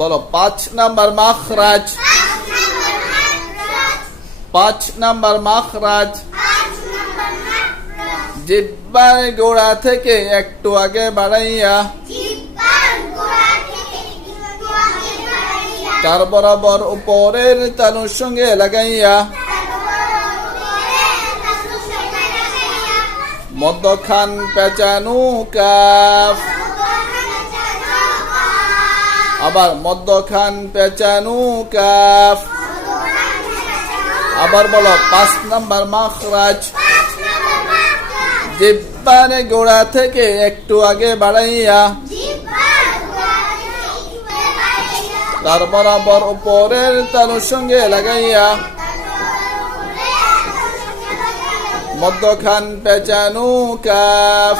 বলো 5 number মাখরাজ। 5 number মাখরাজ। জিহ্বার গোড়া থেকে একটু আগে বাড়াইয়া তার বরাবর উপরের তালুর সঙ্গে লাগাইয়া মধ্যখান পেঁচানো কাফ। আবার মধ্যখান পেঁচানো কাফ। আবার বলো 5 নাম্বার মাখরাজ। জিহ্বার গোড়া থেকে একটু আগে বাড়াইয়া তার বরাবর উপরের তালুর সঙ্গে লাগাইয়া মধ্যখান পেঁচানো কাফ।